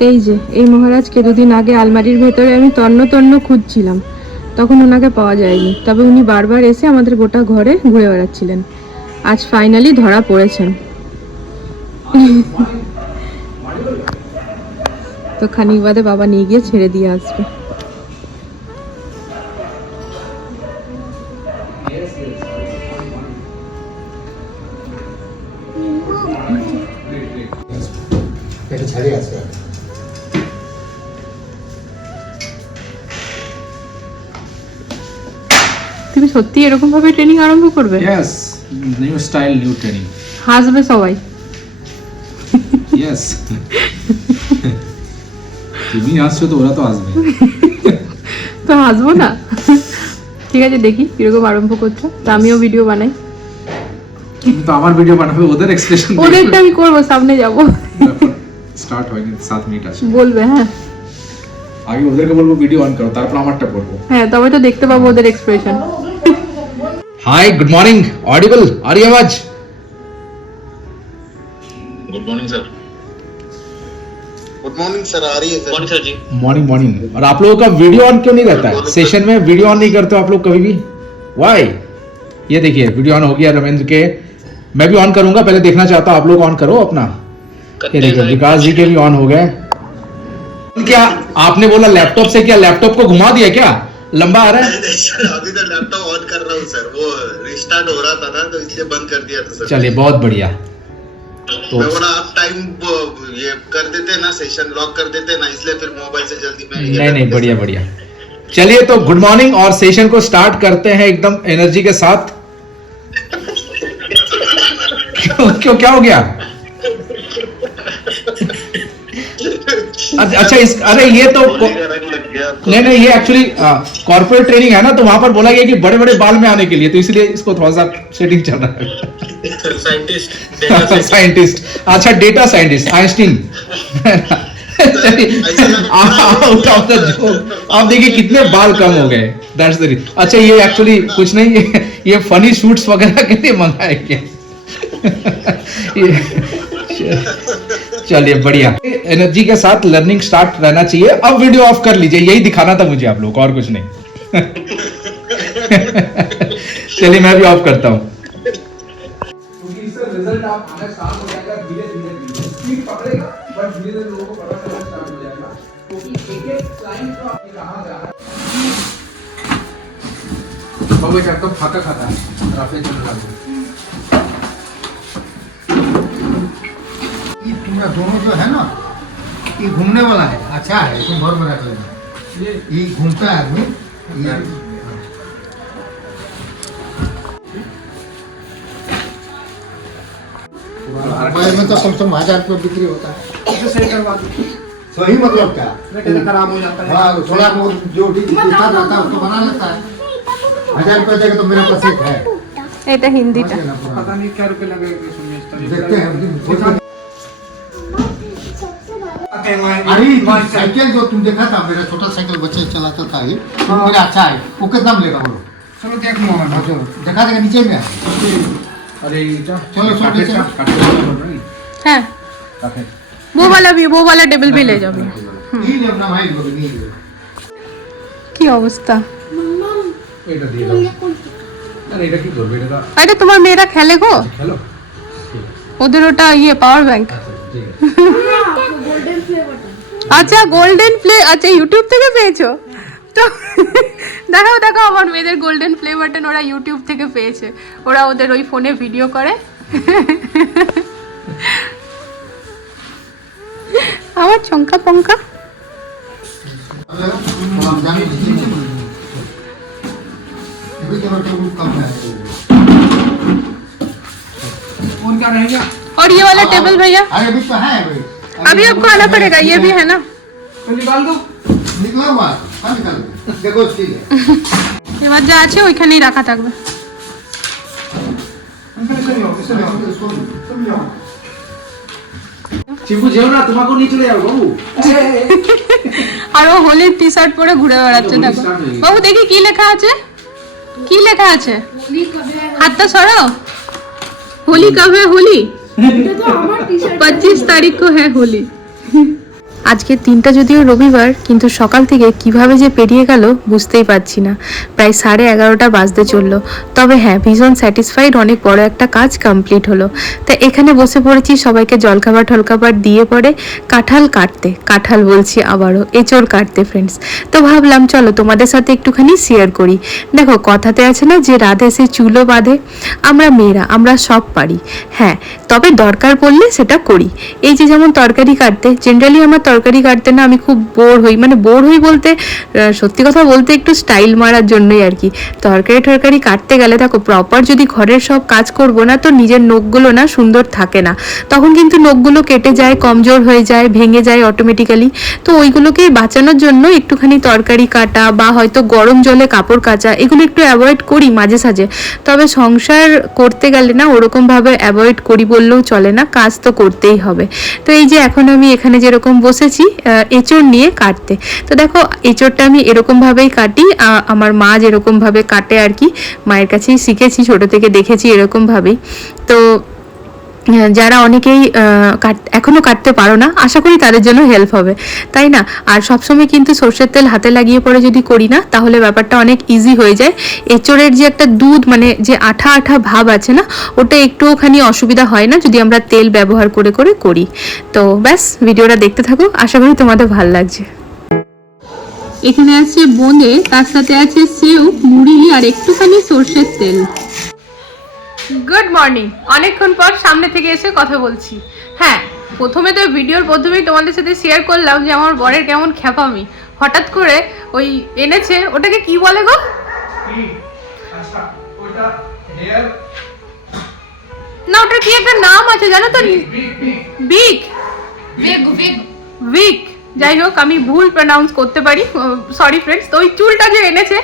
এই যে, এই মহারাজকে দুদিন আগে আলমারির ভেতরে আমি তন্ন তন্ন খুঁজছিলাম। তখন ওনাকে পাওয়া যায়নি। তবে উনি বারবার এসে আমাদের গোটা ঘরে ঘুরে বেড়াচ্ছিলেন। আজ ফাইনালি ধরা পড়েছেন। তো খানিক বাদে বাবা নিয়ে গিয়ে ছেড়ে দিয়ে আসবে। সত্যি এরকম ভাবে ট্রেনিং আরম্ভ করবে? Yes, new style, new training. হাসবে সবাই। Yes. তুমি আসছো তো ওরা তো আসবে তো হাসবো না। ঠিক আছে দেখি কীরকম আরম্ভ করছ। তো আমিও ভিডিও বানাই। তুমি তো আমার ভিডিও বানাবে ওদের এক্সপ্রেশন ওদেরটা আমি করব সামনে যাব। স্টার্ট হয়নি সাত মিনিট আছে। বলবে হ্যাঁ। আগে ওদেরকে বলব ভিডিও অন করো তারপর আমারটা করব। হ্যাঁ তবে তো দেখতে পাবো ওদের expression hi good morning audible आ रही आवाज़ good morning sir good morning sir आ रही है सर मॉर्निंग सर जी मॉर्निंग मॉर्निंग और आप लोगों का वीडियो ऑन क्यों नहीं रहता है? सेशन में वीडियो ऑन नहीं करते आप लोग कभी भी? व्हाई ये देखिए वीडियो ऑन हो गया रमेंद्र के। मैं भी ऑन करूँगा पहले देखना चाहता हूँ आप लोग ऑन करो अपना। ये देखिए विकास जी के भी ऑन हो गए। क्या आपने बोला लैपटॉप से क्या लैपटॉप को घुमा दिया क्या? लंबा आ रहा है? अभी तो लैपटॉप ऑन कर रहा हूँ सर। वो रिस्टार्ट हो रहा था ना तो इसलिए बंद कर दिया था सर। चलिए बहुत बढ़िया। तो मैं बोला आप टाइम ये कर देते ना सेशन लॉक कर देते ना इसलिए फिर मोबाइल से जल्दी मैं नहीं नहीं बढ़िया बढ़िया। चलिए तो गुड मॉर्निंग और सेशन को स्टार्ट करते हैं एकदम एनर्जी के साथ। क्यों क्यों क्या हो गया? अच्छा इस अरे ये तो। नहीं नहीं ये एक्चुअली कॉर्पोरेट ट्रेनिंग है ना तो वहाँ पर बोला गया कि बड़े बड़े बाल में आने के लिए तो इसलिए इसको थोड़ा सा सेटिंग चल रहा है। साइंटिस्ट साइंटिस्ट अच्छा data scientist Einstein out of the joke आप देखिए कितने बाल कम हो गए। दैट्स द अच्छा ये एक्चुअली कुछ नहीं ये ये फनी शूट्स वगैरह के लिए मंगाए क्या चलिए बढ़िया। एनर्जी के साथ लर्निंग स्टार्ट रहना चाहिए। अब वीडियो ऑफ़ कर लीजिए यही दिखाना था मुझे आप लोग और कुछ नहीं। चलिए मैं भी ऑफ़ करता हूँ। रिज़ल्ट आप आना स्टार्ट हो जाएगा धीरे धीरे धीरे स्पीड पकड़ेगा बट धीरे धीरे लोगों को पता चलना स्टार्ट हो जाएगा। क्योंकि एक एक क्लाइंट को आपने कहाँ जाना है। बाबू तो फाका खाता है ट्रैफ़िक चल रहा है ये पूरा दोनों जो है ना ये घूमने वाला है अच्छा है तुम घर में रख लेना ये घूमता है आदमी ये मोबाइल में तो कम से कम हजार रुपये बिक्री होता है सही मतलब क्या खराब हो जाता है हाँ थोड़ा बहुत जो भी दिखता रहता है उसको बना लेता है हजार रुपये देगा तो मेरा पास एक है এটা হিন্দিটা लेना पूरा। पता नहीं क्या रुपए लगेगा इसमें इस तरह देखते हैं से। अरे ये साइकिल जो तुम देखा था मेरा छोटा साइकिल बच्चे चलाता था ये तो मेरा अच्छा है वो कितना में लेगा बोलो चलो देख लो हाँ, चलो देखा देगा नीचे में है अरे ये क्या चलो छोड़ दीजिए হ্যাঁ वो वाला भी वो वाला टेबल भी ले जाओ ये ले अपना भाई बोलो नहीं ले কি অবস্থা এটা দিয়ে দাও আরে এটা কি করবে এটা আরে তোমার মেয়েরা খেলে গো হ্যালো ওদের ওটা ইয়ে পাওয়ার ব্যাংক ঠিক আছে আচ্ছা গোল্ডেন প্লে আচ্ছা ইউটিউব থেকে পেয়েছ? তো দেখাও দেখাও আমার মেয়েদের গোল্ডেন প্লে বাটন ওরা ইউটিউব থেকে পেয়েছে। ওরা ওদের ওই ফোনে ভিডিও করে। আমার চঙ্কা পঙ্কা तो आप जान लीजिए अभी तो टेबल कम है और क्या रहेगा और ये वाला टेबल भैया अरे अभी तो है अभी अभी आपको आना पड़ेगा ये भी है ना तो निकाल दो निकला हुआ है कहाँ निकाल दो? देखो ठीक है এবার যা আছে ওইখানেই রাখা থাকবে इसे ले आओ इसे ले आओ इसको तुम ले आओ চিম্পু যেও না তোমাকে নিয়ে চলে যাবো বাবু আর ও হোলির টি শার্ট পরে ঘুরে বেড়াচ্ছে দেখো বাবু দেখি কি লেখা আছে কি লেখা আছে হাতটা সরাও होली कब है होली? पच्चीस तारीख को है होली। আজকে দিনটা যদিও রবিবার, কিন্তু সকাল থেকে কীভাবে যে পেরিয়ে গেল বুঝতেই পারছি না। প্রায় সাড়ে এগারোটা বাজতে চলল। তবে হ্যাঁ ভীষণ স্যাটিসফাইড অনেক বড় একটা কাজ কমপ্লিট হলো। তা এখানে বসে পড়েছি সবাইকে জলখাবার টলখাবার দিয়ে পরে কাঁঠাল কাটতে। কাঁঠাল বলছি আবারও, এঁচড় কাটতে ফ্রেন্ডস তো ভাবলাম চলো তোমাদের সাথে একটুখানি শেয়ার করি। দেখো, কথাতে আছে না যে রাধে সে চুলো বাঁধে। আমরা মেয়েরা, আমরা সব পারি। হ্যাঁ তবে দরকার পড়লে সেটা করি। এই যে যেমন তরকারি কাটতে জেনারেলি আমার তরকারি কাটতে না আমি খুব বোর হই। মানে বোর হই বলতে সত্যি কথা বলতে একটু স্টাইল মারার জন্যই আর কি। তরকারি টরকারি কাটতে গেলে দেখো প্রপার যদি ঘরের সব কাজ করব না তো নিজের নখগুলো না সুন্দর থাকে না। তখন কিন্তু নখগুলো কেটে যায়, কমজোর হয়ে যায়, ভেঙে যায় অটোমেটিক্যালি তো ওইগুলোকে বাঁচানোর জন্য একটুখানি তরকারি কাটা বা হয়তো গরম জলে কাপড় কাচা, এগুলো একটু অ্যাভয়েড করি মাঝে সাঝে। তবে সংসার করতে গেলে না ওরকমভাবে অ্যাভয়েড করি বললেও চলে না, কাজ তো করতেই হবে। তো এই যে এখন আমি এখানে যেরকম বসেছি এঁচড় নিয়ে কাটতে। তো দেখো, এঁচড়টা আমি এরকমভাবেই কাটি আমার মা যেরকমভাবে কাটে আর কি, মায়ের কাছেই শিখেছি, ছোট থেকে দেখেছি এরকমভাবেই তো যারা অনেকেই আহ, কাট- এখনও কাটতে পারো না আশা করি তাদের জন্য হেল্প হবে। তাই না? আর সবসময় কিন্তু সর্ষের তেল হাতে লাগিয়ে পরে যদি করি না তাহলে ব্যাপারটা অনেক ইজি হয়ে যায়। এঁচড়ের যে একটা দুধ মানে যে আঠা আঠা ভাব আছে না ওটা একটুখানি অসুবিধা হয় না যদি আমরা তেল ব্যবহার করে করে করি। তো ব্যাস ভিডিওটা দেখতে থাকো। আশা করি তোমাদের ভালো লাগছে। এখানে আছে বোঁদে তার সাথে আছে সেউ মুড়ি আর একটুখানি সর্ষের তেল। গুড মর্নিং অনেকক্ষণ পর সামনে থেকে এসে কথা বলছি। হ্যাঁ প্রথমে তো ভিডিওর প্রথমেই তোমাদের সাথে শেয়ার করলাম যে আমার বরের কেমন খ্যাপামি। হঠাৎ করে ওই এনেছে ওটাকে কি বলে গো? না ওটার কি একটা নাম আছে জানো তো? বিগ উইক যাই হোক আমি ভুল প্রনাউন্স করতে পারি। সরি ফ্রেন্ডস তো ওই চুলটা যে এনেছে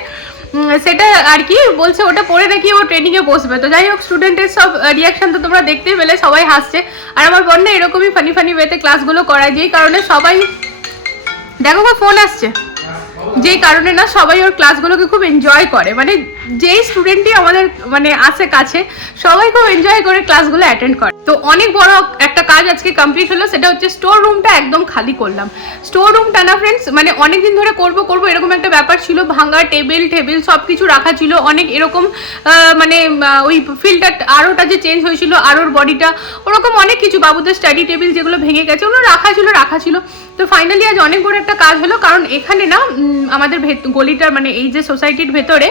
সেটা আর কি বলছে, ওটা পরে নাকি ও ট্রেনিং এ বসবে। তো যাই হোক স্টুডেন্টের সব রিয়াকশন তো তোমরা দেখতেই পেলে, সবাই হাসছে। আর আমার বন্যা এরকমই ফানি ফানি ওয়েতে ক্লাসগুলো করায়, যেই কারণে সবাই দেখো ফোন আসছে। যেই কারণে না সবাই ওর ক্লাসগুলোকে খুব এনজয় করে। মানে যেই স্টুডেন্টই আমাদের মানে আসে কাছে, সবাই খুব এনজয় করে ক্লাসগুলো অ্যাটেন্ড করে। তো অনেক বড় একটা কাজ আজকে কমপ্লিট হলো, সেটা হচ্ছে স্টোর রুমটা একদম খালি করলাম। স্টোর রুমটা না ফ্রেন্ডস মানে অনেক দিন ধরে করব করব এরকম একটা ব্যাপার ছিল, ভাঙা টেবিল টেবিল সব কিছু রাখা ছিল, অনেক এরকম মানে ওই ফিল্ডটা আরোটা যে চেঞ্জ হয়েছিল, আরোর বডিটা ওরকম অনেক কিছু, বাবুদের স্টাডি টেবিল যেগুলো ভেঙে গেছে, ওগুলো রাখা ছিল রাখা ছিল। তো ফাইনালি আজ অনেক বড় একটা কাজ হলো, কারণ এখানে না আমাদের গলিটার মানে এই যে সোসাইটির ভেতরে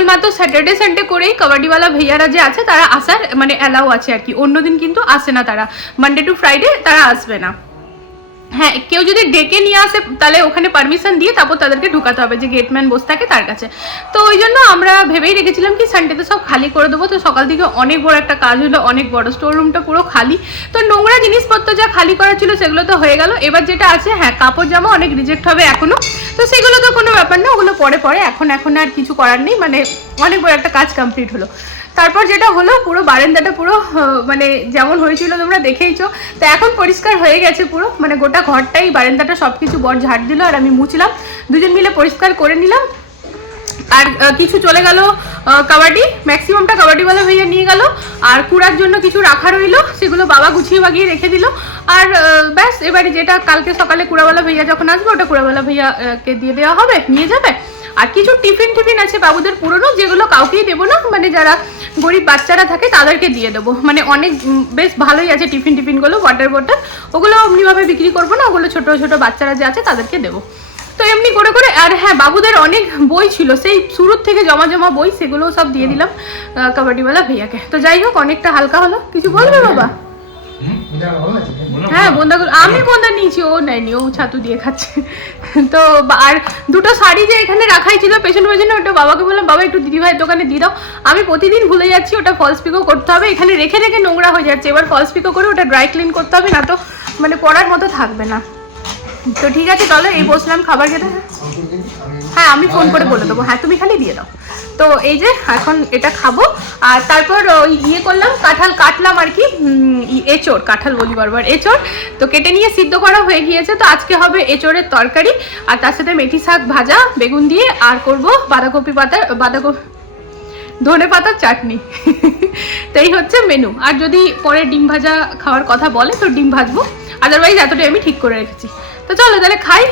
কেবলমাত্র স্যাটারডে সানডে করেই কাবাডিওয়ালা ভাইয়ারা যে আছে তারা আসার মানে অ্যালাউ আছে আর কি। অন্যদিন কিন্তু আসে না তারা। মানডে টু ফ্রাইডে তারা আসবে না। হ্যাঁ কেউ যদি ডেকে নিয়ে আসে, তাহলে ওখানে পারমিশন দিয়ে তারপর তাদেরকে ঢুকাতে হবে যে গেটম্যান বসে থাকে তার কাছে। তো ওই জন্য আমরা ভেবেই রেখেছিলাম কি সানডেতে সব খালি করে দেবো। তো সকাল থেকে অনেক বড় একটা কাজ হলো, অনেক বড় স্টোর রুমটা পুরো খালি। তো নোংরা জিনিসপত্র যা খালি করা ছিল সেগুলো তো হয়ে গেল। এবার যেটা আছে হ্যাঁ কাপড় জামা অনেক রিজেক্ট হবে এখনও তো সেগুলো তো কোনো ব্যাপার না, ওগুলো পরে পরে। এখন এখন আর কিছু করার নেই মানে অনেক বড় একটা কাজ কমপ্লিট হলো। তারপর যেটা হলো, পুরো বারান্দাটা পুরো মানে যেমন হয়েছিল তোমরা দেখেইছো। তো এখন পরিষ্কার হয়ে গেছে পুরো মানে গোটা ঘরটাই, বারান্দাটা সব কিছু বর ঝাড় দিল আর আমি মুছলাম। দুজন মিলে পরিষ্কার করে নিলাম। আর কিছু চলে গেল কাবাডি ম্যাক্সিমামটা কাবাডিওয়ালা ভাইয়া নিয়ে গেল। আর কুড়ার জন্য কিছু রাখা রইল, সেগুলো বাবা গুছিয়ে বাগিয়ে রেখে দিল। আর ব্যাস, এবারে যেটা কালকে সকালে কুড়াওয়ালা ভাইয়া যখন আসবে, ওটা কুড়াওয়ালা ভাইয়াকে দিয়ে দেওয়া হবে, নিয়ে যাবে। আর কিছু টিফিন টিফিন আছে বাবুদের পুরনো, যেগুলো কাউকেই দেবো না। মানে যারা গরিব বাচ্চারা থাকে, তাদেরকে দিয়ে দেবো। মানে অনেক বেশ ভালোই আছে টিফিন টিফিনগুলো ওয়াটার বোতল ওগুলো এমনিভাবে বিক্রি করব না, ওগুলো ছোটো ছোটো বাচ্চারা যে আছে, তাদেরকে দেবো। তো এমনি করে করে, আর হ্যাঁ বাবুদের অনেক বই ছিল। সেই শুরুর থেকে জমা জমা বই সেগুলো সব দিয়ে দিলাম কাবাডিওয়ালা ভাইয়াকে। তো যাই হোক, অনেকটা হালকা হলো। কিছু বলবে বাবা? হ্যাঁ বোন্দাগুলো আমি বোন্দা নিয়েছি ও নেয়নি ও ছাতু দিয়ে খাচ্ছে। তো আর দুটো শাড়ি যে এখানে রাখাই ছিল পেছনে পেছনে ওটা বাবাকে বললাম বাবা একটু দিদিভাইয়ের দোকানে দিয়ে দাও। আমি প্রতিদিন ভুলে যাচ্ছি ওটা ফলস পিকো করতে হবে। এখানে রেখে রেখে নোংরা হয়ে যাচ্ছে। এবার ফলস পিকো করে ওটা ড্রাই ক্লিন করতে হবে না তো মানে পড়ার মতো থাকবে না। তো ঠিক আছে তাহলে এই বসলাম খাবার খেতে। হ্যাঁ আমি ফোন করে বলে দেবো। হ্যাঁ তুমি খালি দিয়ে দাও। তো এই যে, এখন এটা খাব। আর তারপর ওই ইয়ে করলাম, কাঁঠাল কাটলাম আর কি এঁচড়, কাঁঠাল বলি বারবার, এঁচড়। তো কেটে নিয়ে সিদ্ধ করা হয়ে গিয়েছে। তো আজকে হবে এঁচড়ের তরকারি। আর তার সাথে মেথি শাক ভাজা, বেগুন দিয়ে, আর করব বাঁধাকপি পাতা, বাঁধাকপি, ধনে পাতার চাটনি। তো এই হচ্ছে মেনু আর যদি পরে ডিম ভাজা খাওয়ার কথা বলে, তো ডিম ভাজবো। আদারওয়াইজ এতটাই আমি ঠিক করে রেখেছি। তো চলো তাহলে খাই।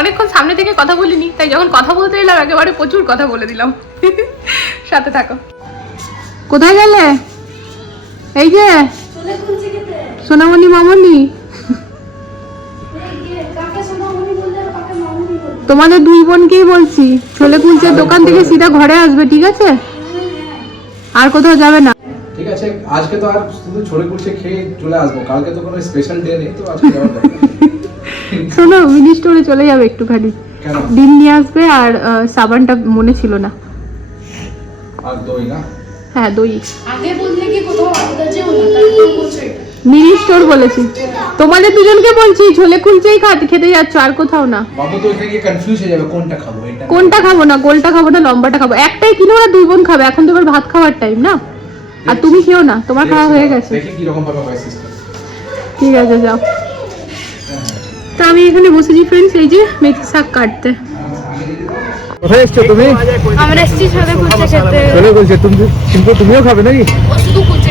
অনেকক্ষণ সামনে থেকে কথা বলিনি তাই যখন কথা বলতে এলাম একেবারে প্রচুর কথা বলে দিলাম। সাথে থাকো। কোথায় গেলে? এই যে সোনামণি মামনি। তোমাদের দুই বোনকেই বলছি ছোলে কুলচের দোকান থেকে সিধা ঘরে আসবে ঠিক আছে? আর কোথাও যাবে না। ঠিক আছে আজকে তো আর শুধু ছোলে কুলচে খেয়ে চলে আসব কালকে তো কোনো স্পেশাল ডে নেই তো আজকে যাওয়ার। শোনো মিনি স্টোরে চলে যাবে একটুখানি। ডিম নিয়ে আসবে আর সাবানটা মনে ছিল না। আর দই না? হ্যাঁ দই। আগে বললে কি কোথাও আলাদা যেও না? তারপর বলছো এটা। মিনি স্টোর বলেছি। তোমাদের দুজনকে বলছি ছোলে কুলচেই খাতে খেতে যাচ্ছ আর কোথাও না। বাবু তো এখানে গিয়ে কনফিউজ হয়ে যাবে কোনটা খাব এটা কোনটা খাব না গোলটা খাব না লম্বাটা খাব। একটাই কিনো ওরা দুই বোন খাবে এখন তো তোমার ভাত খাওয়ার টাইম না? আর তুমি খেও না তোমার খাওয়া হয়ে গেছে। দেখি কি রকম ভাবে হয় সিস্টেম ঠিক আছে যাও। তো আমি এখানে বসেছি ফ্রেন্ডস এই যে মেথি শাক কাটতে। কোথায় এসছো তুমি? আমরা এসেছি ছোলে কুলচে খেতে। চলে বলছে তুমি কিন্তু তুমিও খাবে নাকি? ও শুধু কুলচে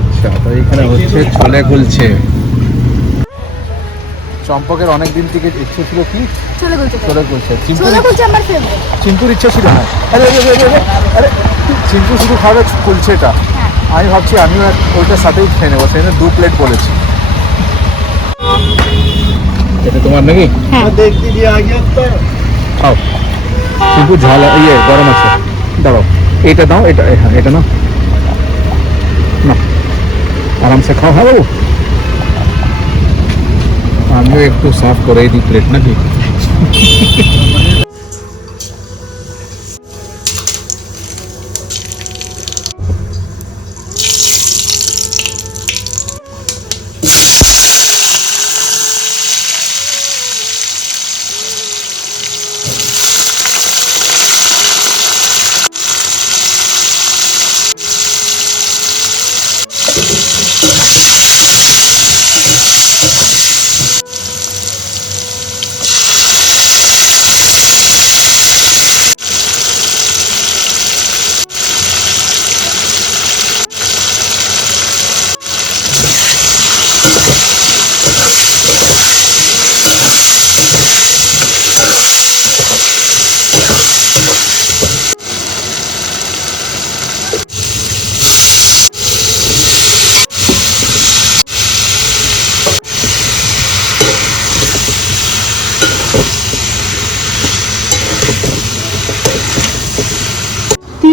আচ্ছা তো এখানে হচ্ছে ছোলে কুলছে চম্পকের অনেক দিন থেকে ইচ্ছে ছিল কি? ছোলে কুলচে ছোলে কুলছে ছোলে কুলচে আমার ফেভারিট চিম্পুর ইচ্ছা ছিল না। আরে আরে আরে, আরে, আরে চিম্পু শুধু খাবে কুলছেটা। আমি ভাবছি আমিও ওইটার সাথেই খেয়ে নেব জন্য দু প্লেট বলেছি। এটা তোমার নাকি হ্যাঁ খাও চিম্পু ঝাল ইয়ে গরম আছে দাঁড়াও এটা দাও এটা হ্যাঁ এটা নাও না আরামসে খাও হ্যাঁ বাবু আমিও একটু সাফ করে দিই প্লেট নাকি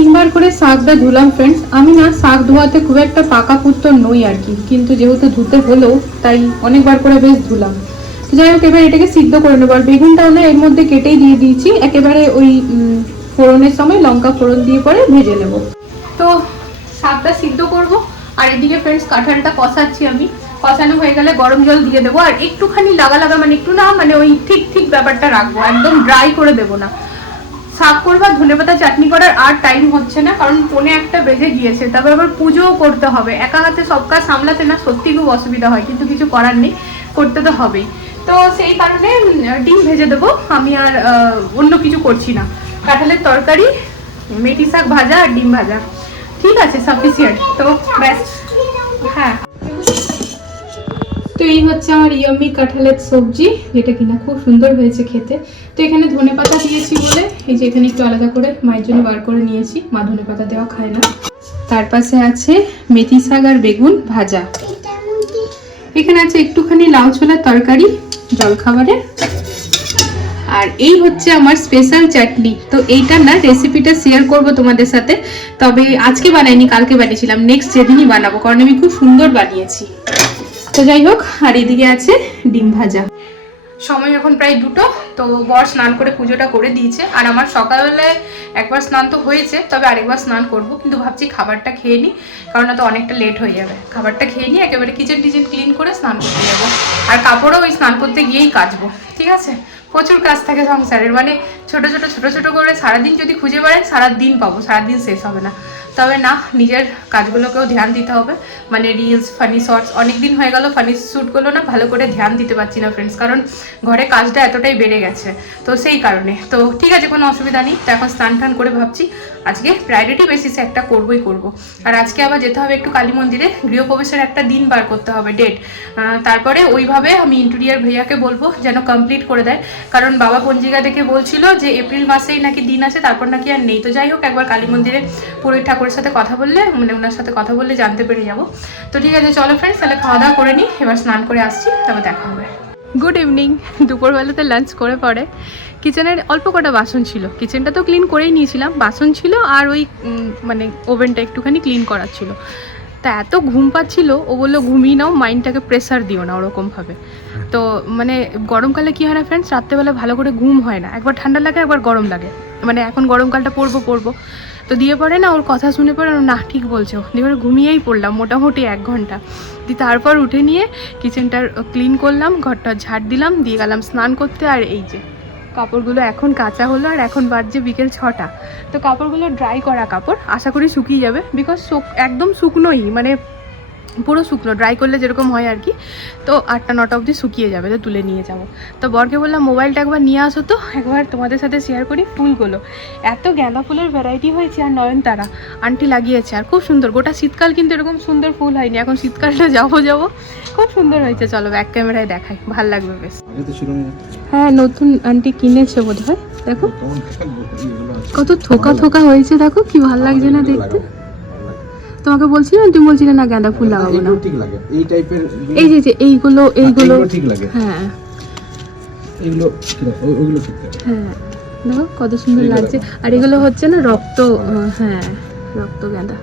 তিনবার করে শাকটা ধুলাম ফ্রেন্ডস আমি না শাক ধোয়াতে খুব একটা পাকা পুত্তর নই আর কি, কিন্তু যেহেতু ধুতে হলো তাই অনেকবার করে বেশ ধুলাম। যাই হোক, এবার এটাকে সিদ্ধ করে নেব। আর বেগুনটাও না এর মধ্যে কেটেই দিয়ে দিয়েছি, একেবারে ওই ফোড়নের সময় লঙ্কা ফোড়ন দিয়ে পরে ভেজে নেব। তো শাকটা সিদ্ধ করব, আর এদিকে ফ্রেন্ডস কাঁঠালটা কষাচ্ছি আমি। কষানো হয়ে গেলে গরম জল দিয়ে দেবো, আর একটুখানি লাগা লাগা মানে একটু না মানে ওই ঠিক ঠিক ব্যাপারটা রাখব। একদম ড্রাই করে দেবো না। করবা ধনে পাতা চাটনি করার আর টাইম হচ্ছে না, কারণ পনে একটা বেজে গিয়েছে। তারপর আবার পুজোও করতে হবে। একা হাতে সব কাজ সামলাতে না সত্যি খুব অসুবিধা হয়, কিন্তু কিছু করার নেই, করতে তো হবেই। তো সেই কারণে ডিম ভেজে দেবো। আমি আর অন্য কিছু করছি না। কাঁঠালের তরকারি মেটি শাক ভাজা আর ডিম ভাজা। ঠিক আছে সাফিসিয়েন্ট তো ব্যাস। হ্যাঁ। তো এই হচ্ছে আমার ইয়ামি কাঁঠালের সবজি, যেটা কিনা খুব সুন্দর হয়েছে খেতে। তো এখানে ধনে পাতা দিয়েছি বলে, এই যে এখানে একটু আলাদা করে মায়ের জন্য বার করে নিয়েছি, মা ধনে পাতা দেওয়া খায় না। তার পাশে আছে মেথি শাক আর বেগুন ভাজা। এখানে আছে একটুখানি লাউ ছোলার তরকারি, জলখাবারে। আর এই হচ্ছে আমার স্পেশাল চাটনি। তো এইটা না রেসিপিটা শেয়ার করব তোমাদের সাথে। তবে আজকে বানাইনি, কালকে বানিয়েছিলাম। নেক্সট যেদিনই বানাবো, কারণ আমি খুব সুন্দর বানিয়েছি। তো যাই হোক, আর এদিকে আছে ডিম ভাজা। সময় এখন প্রায় দুটো, তো বর স্নান করে পুজোটা করে দিয়েছে। আর আমার সকালবেলায় একবার স্নান তো হয়েছে, তবে আরেকবার স্নান করব, কিন্তু ভাবছি খাবারটা খেয়ে নিই, কারণ তো অনেকটা লেট হয়ে যাবে। খাবারটা খেয়ে নিই একেবারে কিচেন টিচেন ক্লিন করে স্নান করতে যাব। আর কাপড়ও ওই স্নান করতে গিয়েই কাচবো, ঠিক আছে? প্রচুর কাজ থাকে সংসারের মানে ছোট ছোট ছোট ছোট করে সারাদিন যদি খুঁজে বেড়াই, সারাদিন পাবো, সারাদিন শেষ হবে না। তবে না, নিজের কাজগুলোকেও ধ্যান দিতে হবে। মানে রিলস ফানি শর্টস অনেক দিন হয়ে গেল ফানি শ্যুটগুলো না ভালো করে ধ্যান দিতে পারছি না ফ্রেন্ডস কারণ ঘরে কাজটা এতটাই বেড়ে গেছে। তো সেই কারণে। তো ঠিক আছে, কোনো অসুবিধা নেই। তো এখন স্নান টান করে ভাবছি। আজকে প্রায়োরিটি বেসিসে একটা করবই করব। আর আজকে আবার যেতে হবে একটু কালী মন্দিরে। গৃহপ্রবেশের একটা দিন বার করতে হবে ডেট তারপরে ওইভাবে আমি ইন্টেরিয়ার ভাইয়াকে বলব যেন কমপ্লিট করে দেয়। কারণ বাবা পঞ্জিকা দেখে বলছিল যে এপ্রিল মাসেই নাকি দিন আছে তারপর নাকি আর নেই। তো যাই হোক, একবার কালী মন্দিরে পুরোহিত ঠাকুরের সাথে কথা বললে মানে ওনার সাথে কথা বললে জানতে পেরে যাব। তো ঠিক আছে, চলো ফ্রেন্ডস তাহলে খাওয়া দাওয়া করে নিই এবার স্নান করে আসছি তবে দেখা হবে। গুড ইভিনিং দুপুরবেলাতে লাঞ্চ করে পরে। কিচেনের অল্প কটা বাসন ছিল। কিচেনটা তো ক্লিন করেই নিয়েছিলাম। বাসন ছিল আর ওই মানে ওভেনটা একটুখানি ক্লিন করার ছিল। তা এত ঘুম পাচ্ছিল ও বলল ঘুমিয়ে নাও মাইন্ডটাকে প্রেসার দিও না ওরকমভাবে। তো মানে গরমকালে কী হয় না ফ্রেন্ডস রাত্রেবেলা ভালো করে ঘুম হয় না। একবার ঠান্ডা লাগে একবার গরম লাগে। মানে এখন গরমকালটা পড়ব পড়ব তো দিয়ে পরে না ওর কথা শুনে পরে না ঠিক বলছো। দিয়ে পরে ঘুমিয়েই পড়লাম মোটামুটি এক ঘণ্টা। দিয়ে তারপর উঠে নিয়ে কিচেনটা ক্লিন করলাম ঘরটা ঝাড় দিলাম দিয়ে গেলাম স্নান করতে আর এই যে কাপড়গুলো এখন কাঁচা হলো আর এখন বাজছে বিকেল ছটা। তো কাপড়গুলো ড্রাই করা কাপড়, আশা করি শুকিয়ে যাবে বিকজ একদম শুকনোই মানে পুরো শুকনো ড্রাই করলে যেরকম হয় আর কি। তো আটটা, নটা অবধি শুকিয়ে যাবে, তো তুলে নিয়ে যাব। তো বরকে বললাম মোবাইলটা একবার নিয়ে আসো তো, একবার তোমাদের সাথে শেয়ার করি ফুলগুলো। এত গাঁদা ফুলের ভ্যারাইটি হয়েছে আর নয়নতারা, আন্টি লাগিয়েছে আর খুব সুন্দর, গোটা শীতকাল কিন্তু এরকম সুন্দর ফুল হয়নি, এখন শীতকালটা যাব যাব, খুব সুন্দর হয়েছে। চলো ব্যাক ক্যামেরায় দেখাই, ভালো লাগবে বেশ। হ্যাঁ নতুন আন্টি কিনেছে বোধ হয় দেখো। কত থোকা থোকা হয়েছে দেখো কি ভালো লাগছে না দেখতে। তোমাকে বলছিলাম তুমি বলছিলে না গাঁদা ফুল লাগাবো না। ঠিক লাগে। এই টাইপের এই যে যে এইগুলো এইগুলো ঠিক লাগে। হ্যাঁ। এগুলো ওগুলো ঠিক লাগে। হ্যাঁ। দেখো কত সুন্দর লাগছে। আর এগুলো হচ্ছে না রক্ত হ্যাঁ রক্ত গাঁদা।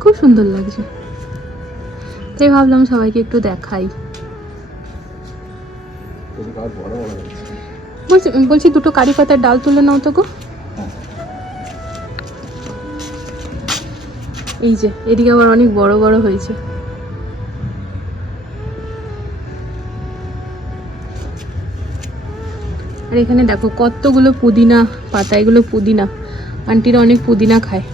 খুব সুন্দর লাগছে। তাই ভাবলাম সবাইকে একটু দেখাই। বলছি বলছি দুটো কারি পাতার ডাল তুলে নাও তো গো। এই যে এদিকে আবার অনেক বড় বড় হয়েছে। আর এখানে দেখো কতগুলো পুদিনা পাতা এগুলো পুদিনা। আন্টিরা অনেক পুদিনা খায়।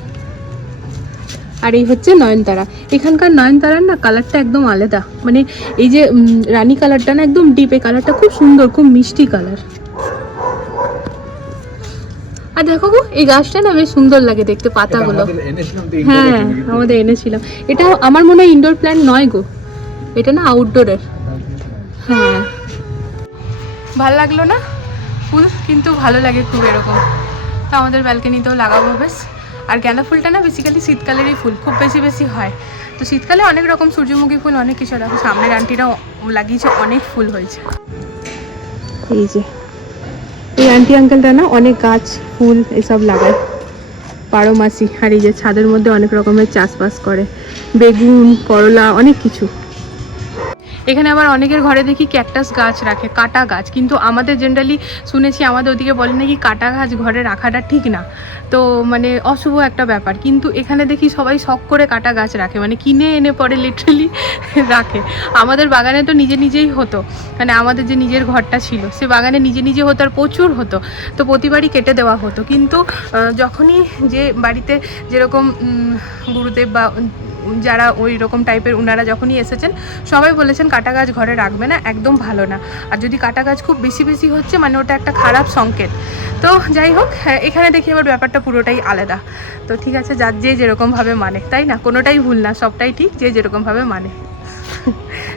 আর এই হচ্ছে নয়নতারা। এখানকার নয়নতারার না কালারটা একদম আলাদা। মানে এই যে রানী কালারটা না একদম ডিপ এই কালারটা খুব সুন্দর খুব মিষ্টি কালার আর দেখো গো এই গাছটা না বেশ সুন্দর লাগে দেখতে পাতাগুলো। হ্যাঁ আমাদের এনেছিলাম। এটা আমার মনে হয় ইনডোর প্ল্যান্ট নয় গো। এটা না আউটডোরের হ্যাঁ। ভালো লাগল না? ফুল কিন্তু ভালো লাগে খুব এরকম। তো আমাদের ব্যালকনিতেও লাগাবো বেশ। আর গাঁদা ফুলটা না বেসিক্যালি শীতকালেরই ফুল, খুব বেশি বেশি হয়। তো শীতকালে অনেক রকম সূর্যমুখী ফুল, অনেক কিছু দেখো, সামনের আন্টিরাও লাগিয়েছে, অনেক ফুল হয়েছে। এই যে, এই আন্টি আঙ্কেলটা না অনেক গাছ, ফুল এসব লাগায়। বারো মাসি আর এই যে ছাদের মধ্যে অনেক রকমের চাষবাস করে। বেগুন, করলা, অনেক কিছু। এখানে আবার অনেকের ঘরে দেখি ক্যাকটাস গাছ রাখে, কাটা গাছ। কিন্তু আমাদের জেনারেলি শুনেছি, আমাদের ওদিকে বলে নাকি কাটা গাছ ঘরে রাখাটা ঠিক না। তো মানে অশুভ একটা ব্যাপার। কিন্তু এখানে দেখি সবাই শখ করে কাটা গাছ রাখে মানে কিনে এনে পরে লিটারালি রাখে। আমাদের বাগানে তো নিজে নিজেই হতো মানে আমাদের যে নিজের ঘরটা ছিল, সে বাগানে নিজে নিজে হতো আর প্রচুর হতো। তো প্রতিবারই কেটে দেওয়া হতো। কিন্তু যখনই যে বাড়িতে যেরকম গুরুদেব বা যারা ওই রকম টাইপের ওনারা যখনই এসেছেন সবাই বলেছেন কাটা গাছ ঘরে রাখবে না একদম ভালো না। আর যদি কাটা গাছ খুব বেশি বেশি হচ্ছে মানে ওটা একটা খারাপ সংকেত। তো যাই হোক হ্যাঁ, এখানে দেখি আবার ব্যাপারটা পুরোটাই আলাদা। তো ঠিক আছে যার যে যেরকমভাবে মানে তাই না? কোনোটাই ভুল না সবটাই ঠিক যে যেরকমভাবে মানে।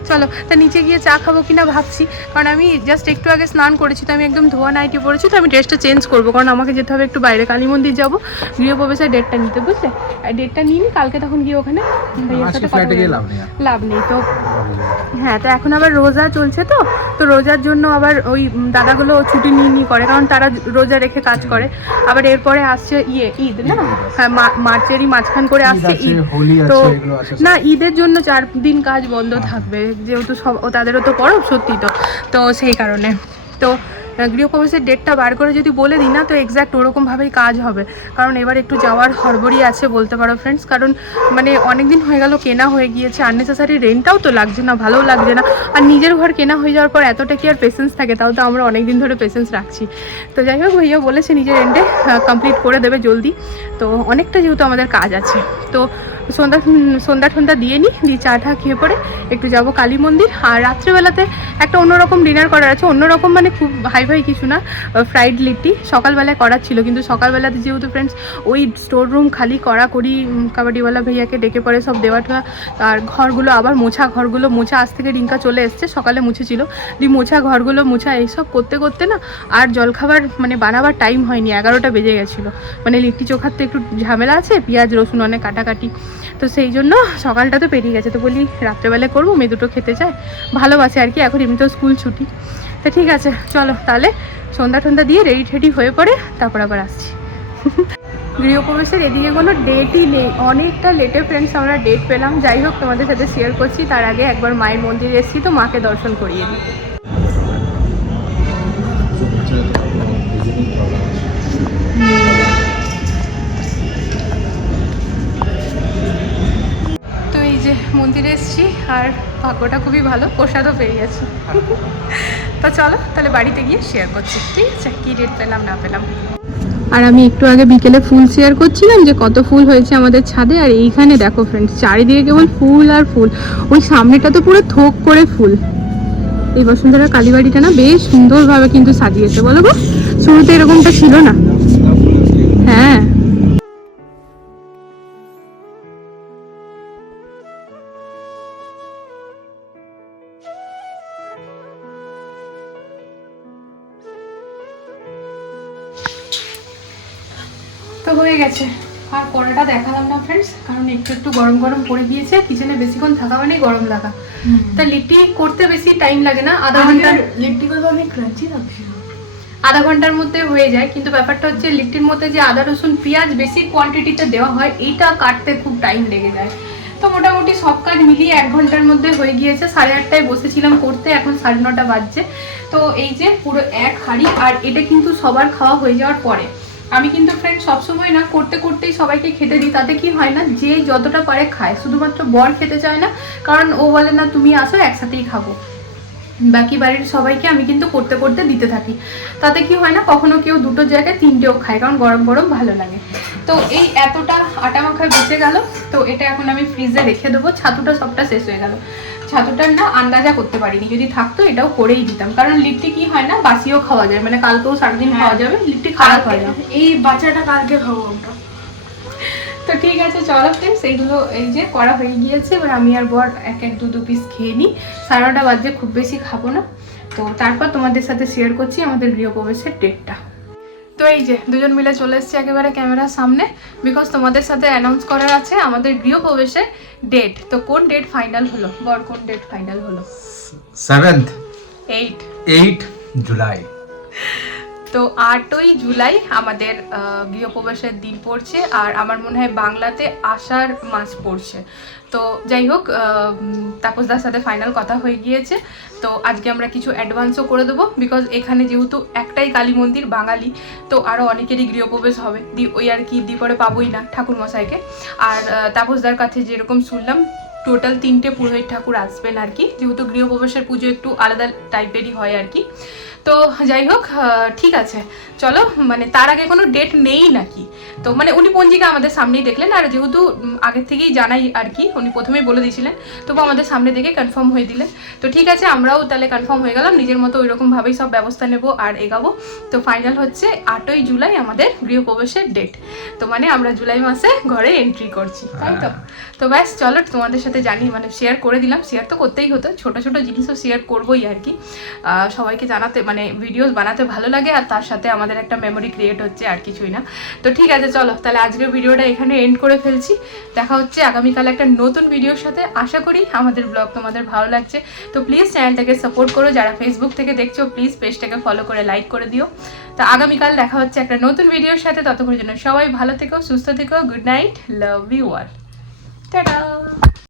চলো তা নিচে গিয়ে চা খাব কিনা ভাবছি। কারণ আমি জাস্ট একটু আগে স্নান করেছি তো আমি একদম ধোয়া নাইটি পরেছি তো আমি ড্রেসটা চেঞ্জ করব। কারণ আমাকে যেতে হবে একটু বাইরে কালী মন্দির যাব। গৃহপ্রবেশের ডেটটা নিতে বুঝলে? আর ডেটটা নিয়ে নি কালকে তখন গিয়ে ওখানে। লাভ নেই তো। হ্যাঁ তো এখন আবার রোজা চলছে তো তো রোজার জন্য আবার ওই দাদাগুলো ছুটি নিয়ে নিয়ে করে কারণ তারা রোজা রেখে কাজ করে। আবার এরপরে আসছে ইয়ে ঈদ না? হ্যাঁ মার্চেরই মাঝখান করে আসছে ঈদ। তো না ঈদের জন্য চার দিন কাজ বন্ধ থাকবে যেহেতু সব, ও তাদেরও তো পরব সত্যি তো তো সেই কারণে। তো গৃহপ্রবেশের ডেটটা বার করে যদি বলে দিই না, তো এক্স্যাক্ট ওরকমভাবেই কাজ হবে। কারণ এবার একটু যাওয়ার হড়বড়ি আছে বলতে পারো ফ্রেন্ডস কারণ মানে অনেক দিন হয়ে গেল, কেনা হয়ে গিয়েছে আননেসেসারি রেন্টটাও তো লাগছে না, ভালোও লাগছে না। আর নিজের ঘর কেনা হয়ে যাওয়ার পর এতটা কি আর পেশেন্স থাকে, তাও তো আমরা অনেক দিন ধরে পেশেন্স রাখছি। তো যাই হোক, ভাইয়া বলেছে নিজের রেন্টে কমপ্লিট করে দেবে জলদি। তো অনেকটা যেহেতু আমাদের কাজ আছে। তো সন্ধ্যা সন্ধ্যা ঠন্ধ্যা দিয়ে নিই দিয়ে চা টা খেয়ে পরে একটু যাব কালী মন্দির। আর রাত্রেবেলাতে একটা অন্যরকম ডিনার করার আছে। অন্যরকম মানে খুব হাই ফাই কিছু না ফ্রাইড লিট্টি। সকালবেলায় করার ছিল, কিন্তু সকালবেলাতে যেহেতু ফ্রেন্ডস ওই স্টোর রুম খালি করা করি কাবাডিওয়ালা ভাইয়াকে ডেকে পরে সব দেওয়া টোয়া আর ঘরগুলো, আবার মোছা ঘরগুলো, মোছা আজ থেকে রিঙ্কা চলে এসছে, সকালে মুছেছিল। দিয়ে মোছা ঘরগুলো, মোছা এইসব করতে করতে না, আর জলখাবার মানে বানাবার টাইম হয়নি, এগারোটা বেজে গেছিল। মানে লিট্টি চোখার তো একটু ঝামেলা আছে, পেঁয়াজ, রসুন অনেক কাটাকাটি। তো সেই জন্য সকালটা তো পেরিয়ে গেছে, তো বলি রাত্রেবেলায় করব, মেয়ে দুটো খেতে চায়। ভালোবাসে আর কি, এখন এমনিতেও স্কুল ছুটি। তো ঠিক আছে, চলো তাহলে সন্ধ্যা টন্ধা দিয়ে রেডি ঠেডি হয়ে পড়ে, তারপর আবার আসছি। গৃহপ্রবেশের এদিকে কোনো ডেটই নেই। অনেকটা লেটে ফ্রেন্ডস আমরা ডেট পেলাম। যাই হোক, তোমাদের সাথে শেয়ার করছি। তার আগে একবার মায়ের মন্দিরে এসেছি, তো মাকে দর্শন করিয়ে দিই। মন্দিরে এসেছি আর ভাগ্যটা খুবই ভালো, প্রসাদও পেয়ে গেছি। তো চলো, তাহলে বাড়িতে গিয়ে শেয়ার করছি, ঠিক আছে? কী রেট পেলাম, না পেলাম। আর আমি একটু আগে বিকেলে ফুল শেয়ার করছিলাম যে কত ফুল হয়েছে আমাদের ছাদে, আর এইখানে দেখো ফ্রেন্ডস চারিদিকে কেবল ফুল আর ফুল। ওই সামনেটা তো পুরো থোক করে ফুল। এই বসুন্ধরা কালীবাড়িটা না বেশ সুন্দরভাবে কিন্তু সাজিয়েছে, বলো গো? শুরুতে এরকমটা ছিল না। হ্যাঁ। তো হয়ে গেছে। আর কড়াটা দেখালাম না ফ্রেন্ডস কারণ একটু একটু গরম গরম পড়ে গিয়েছে কিচেনে বেশিক্ষণ থাকা মানে গরম লাগা। তা লিট্টি করতে বেশি টাইম লাগে না আধা ঘণ্টার লিট্টি করতে আমি ক্রাঞ্চি লাগছিল আধা ঘণ্টার মধ্যে হয়ে যায় কিন্তু ব্যাপারটা হচ্ছে লিট্টির মধ্যে যে আদা রসুন পেঁয়াজ বেশি কোয়ান্টিটিতে দেওয়া হয় এইটা কাটতে খুব টাইম লেগে যায়। তো মোটামুটি সব কাজ মিলিয়ে এক ঘণ্টার মধ্যে হয়ে গিয়েছে সাড়ে আটটায় বসেছিলাম করতে এখন সাড়ে নটা বাজছে। তো এই যে পুরো এক হাড়ি আর এটা কিন্তু সবার খাওয়া হয়ে যাওয়ার পরে। আমি কিন্তু সবসময় না, করতে করতেই সবাইকে খেতে দিই। তাতে কি হয় না, যে যতটা পারে খায়। শুধুমাত্র বর খেতে চায় না, কারণ ও বলে, না, তুমি আসো, একসাথেই খাব। বাকি বাড়ির সবাইকে আমি কিন্তু করতে করতে দিতে থাকি। তাতে কি হয় না কখনো কেউ দুটো জায়গায় তিনটেও খায় কারণ গরম গরম ভালো লাগে। তো এই এতটা আটা মাখা বেঁচে গেল তো এটা এখন আমি ফ্রিজে রেখে দেবো ছাতুটা সবটা শেষ হয়ে গেল। ছাতুটার না আন্দাজা করতে পারিনি যদি থাকতো এটাও করেই দিতাম। কারণ লিট্টি কি হয় না বাসিও খাওয়া যায় মানে কালকেও সারাদিন খাওয়া যাবে লিট্টি খারাপ হয় না। এই বাচ্চাটা কালকে খাব আমরা। তো ঠিক আছে চলো ফ্রেন্ডস এইগুলো এই যে করা হয়ে গিয়েছে। এবার আমি আর বর এক এক দু দু পিস খেয়ে নিই। সারাটা নটা বাজে খুব বেশি খাব না। তো তারপর তোমাদের সাথে শেয়ার করছি আমাদের গৃহপ্রবেশের ডেটটা তো এই যে দুজন মিলে চলে এসেছি একেবারে ক্যামেরার সামনে। বিকজ তোমাদের সাথে অ্যানাউন্স করার আছে আমাদের গৃহপ্রবেশের ডেট তো কোন ডেট ফাইনাল হলো? বর কোন ডেট ফাইনাল হলো? সেভেন্থ এইট এইট জুলাই তো আটই জুলাই আমাদের গৃহপ্রবেশের দিন পড়ছে আর আমার মনে হয় বাংলাতে আষাঢ় মাস পড়ছে। তো যাই হোক তাপসদার সাথে ফাইনাল কথা হয়ে গিয়েছে। তো আজকে আমরা কিছু অ্যাডভান্সও করে দেবো বিকজ এখানে যেহেতু একটাই কালী মন্দির, বাঙালি, তো আরও অনেকেরই গৃহপ্রবেশ হবে। দি, ওই আর কি দি পরে পাবোই না ঠাকুর মশাইকে আর তাপসদার কাছে যেরকম শুনলাম টোটাল তিনটে পুরোহিত ঠাকুর আসবেন আর কি। যেহেতু গৃহপ্রবেশের পুজো একটু আলাদা টাইপেরই হয় আর কি। তো যাই হোক ঠিক আছে। চলো মানে তার আগে কোনো ডেট নেই নাকি? তো মানে উনি পঞ্জিকা আমাদের সামনেই দেখলেন আর যেহেতু আগের থেকেই জানাই আর কি উনি প্রথমেই বলে দিয়েছিলেন তবু আমাদের সামনে দেখে কনফার্ম হয়ে দিলেন। তো ঠিক আছে আমরাও তাহলে কনফার্ম হয়ে গেলাম নিজের মতো ওইরকমভাবেই সব ব্যবস্থা নেব আর এগাবো। তো ফাইনাল হচ্ছে আটই জুলাই আমাদের গৃহপ্রবেশের ডেট তো মানে আমরা জুলাই মাসে ঘরে এন্ট্রি করছি তাই তো? তো ব্যাস চলো তোমাদের সাথে জানি মানে শেয়ার করে দিলাম শেয়ার তো করতেই হতো ছোট ছোট জিনিসও শেয়ার করবোই আর কি। সবাইকে জানাতে মানে ভিডিওস বানাতে ভালো লাগে আর তার সাথে আমাদের একটা মেমোরি ক্রিয়েট হচ্ছে, আর কিছুই না। তো ঠিক আছে, চলো, তাহলে আজকের ভিডিওটা এখানে এন্ড করে ফেলছি। দেখা হচ্ছে আগামীকাল একটা নতুন ভিডিওর সাথে। আশা করি আমাদের ব্লগ তোমাদের ভালো লাগছে। তো প্লিজ চ্যানেলটাকে সাপোর্ট করো। যারা ফেসবুক থেকে দেখছ প্লিজ পেজটাকে ফলো করে লাইক করে দিও। তো আগামীকাল দেখা হচ্ছে একটা নতুন ভিডিওর সাথে। ততক্ষণের জন্য সবাই ভালো থেকো, সুস্থ থেকো। Good night love you all tata